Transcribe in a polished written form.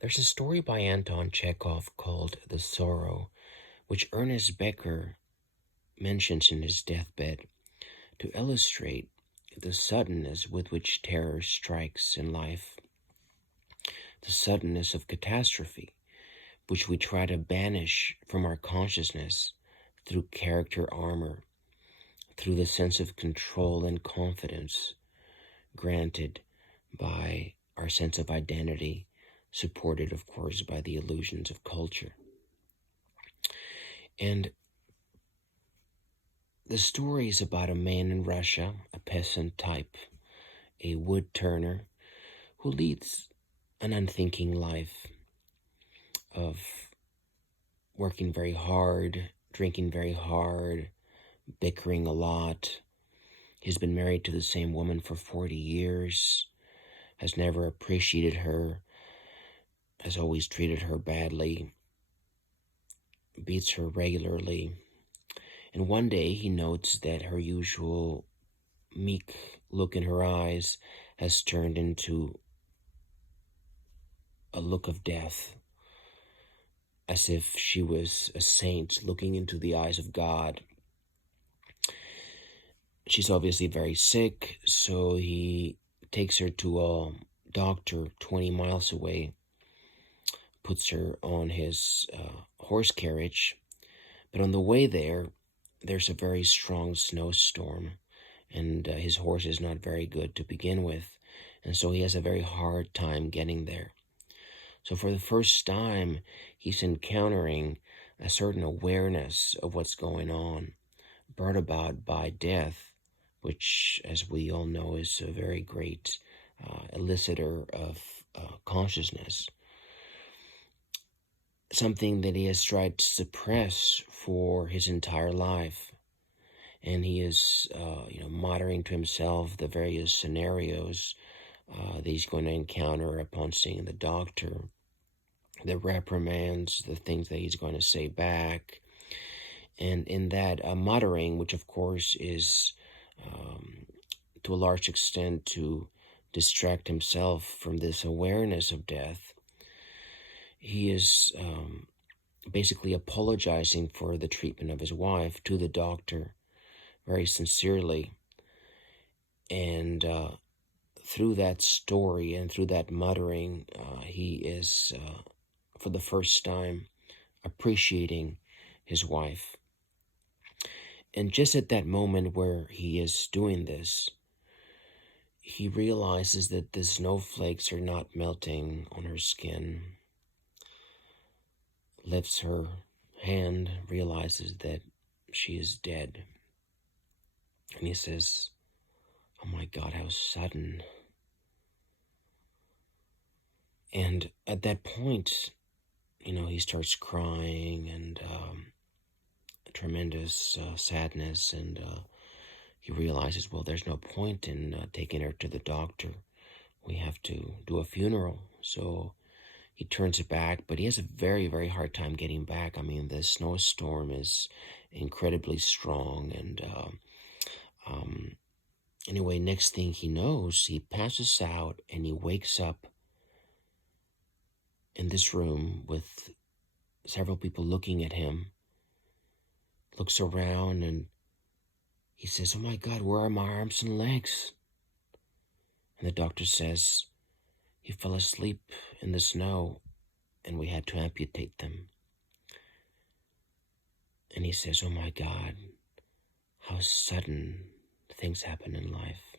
There's a story by Anton Chekhov called The Sorrow, which Ernest Becker mentions in his deathbed to illustrate the suddenness with which terror strikes in life, the suddenness of catastrophe, which we try to banish from our consciousness through character armor, through the sense of control and confidence granted by our sense of identity, supported, of course, by the illusions of culture. And the story is about a man in Russia, a peasant type, a wood turner, who leads an unthinking life of working very hard, drinking very hard, bickering a lot. He's been married to the same woman for 40 years, has never appreciated her, has always treated her badly, beats her regularly. And one day he notes that her usual meek look in her eyes has turned into a look of death, as if she was a saint looking into the eyes of God. She's obviously very sick, so he takes her to a doctor 20 miles away, puts her on his horse carriage. But on the way there, there's a very strong snowstorm, and his horse is not very good to begin with, and so he has a very hard time getting there. So for the first time, he's encountering a certain awareness of what's going on, brought about by death, which, as we all know, is a very great elicitor of consciousness. Something that he has tried to suppress for his entire life. And he is, muttering to himself the various scenarios that he's going to encounter upon seeing the doctor, the reprimands, the things that he's going to say back. And in that muttering, which of course is to a large extent to distract himself from this awareness of death, he is basically apologizing for the treatment of his wife to the doctor very sincerely. And through that story and through that muttering, he is, for the first time, appreciating his wife. And just at that moment where he is doing this, he realizes that the snowflakes are not melting on her skin, lifts her hand, realizes that she is dead. And he says, "Oh my God, how sudden." And at that point, he starts crying and tremendous sadness, and he realizes, well, there's no point in taking her to the doctor. We have to do a funeral. So he turns it back, but he has a very, very hard time getting back. I mean, the snowstorm is incredibly strong, and anyway, next thing he knows, he passes out and he wakes up in this room with several people looking at him, looks around, and he says, "Oh my God, where are my arms and legs?" And the doctor says, "He fell asleep in the snow and we had to amputate them." And he says, "Oh my God, how sudden things happen in life."